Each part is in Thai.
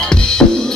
you.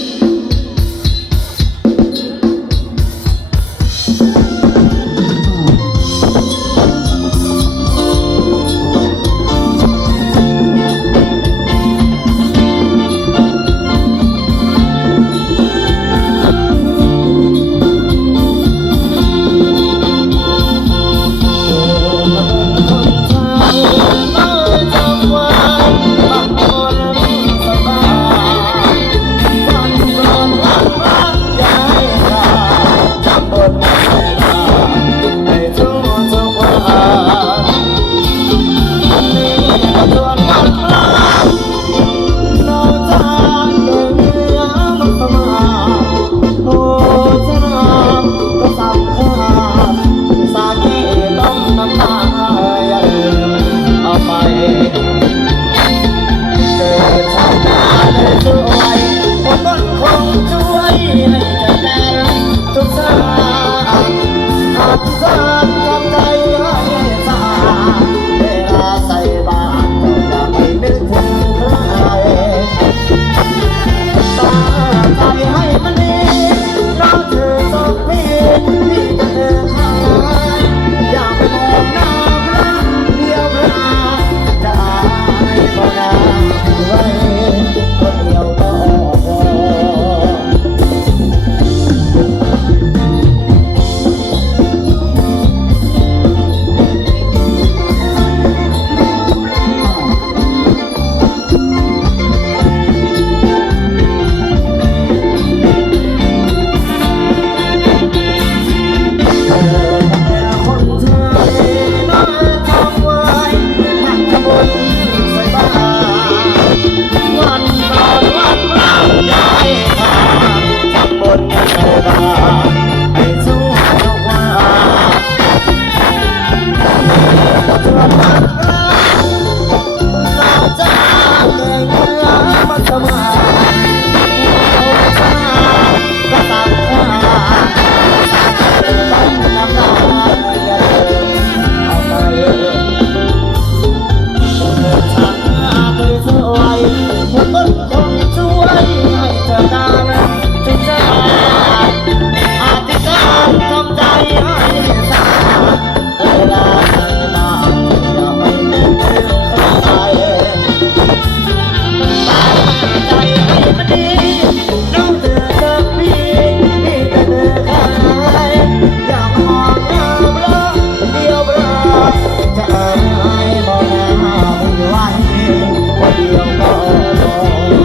คนเดียวพอ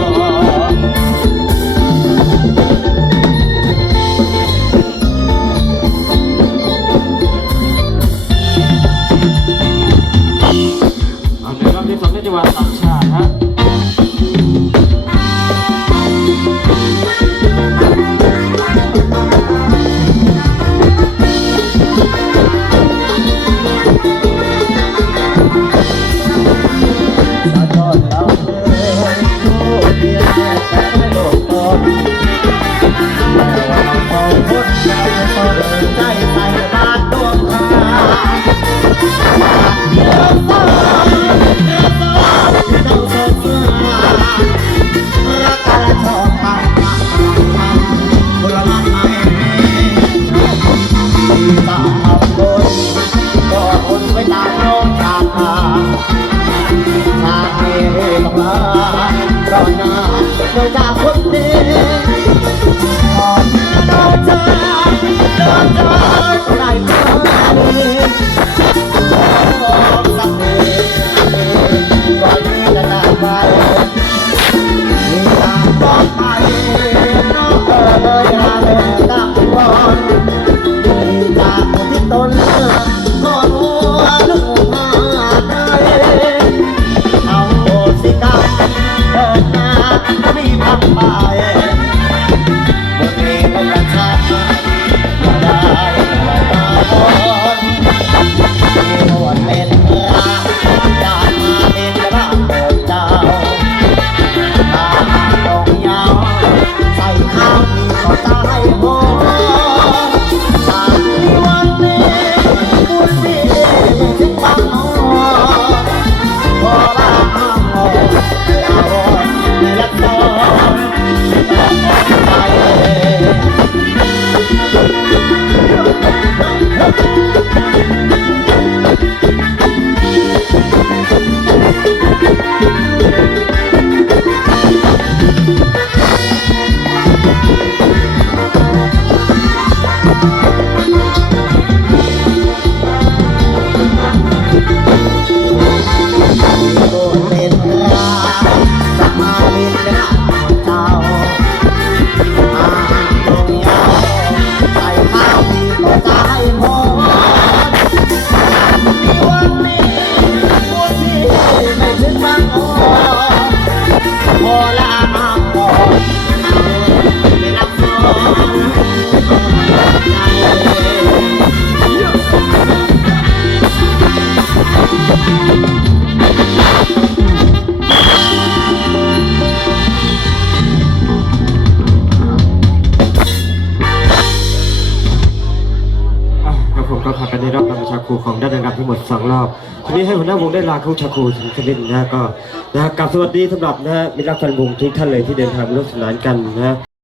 เอารอบที่สองนจังหวะา ธอจากคนนี้ขอเธอเดิเดิเดินเดิใครมาดีขอบกสักทีก่อนที่จะจากไมีทาอดภัยน้าแล้ อ่ครับผมก็พากันได้รับรางวัลชาครูของด้านนางรทั้งหมดสองรอบทีนี้ให้หัวหน้าวงได้ลาเข้าชาครูถึงคดินนะก็นะครับสวัสดีสำหรับนะฮะมิรักแฟนวงทุกท่านเลยที่เดินทางมาร่วมสนานกันนะ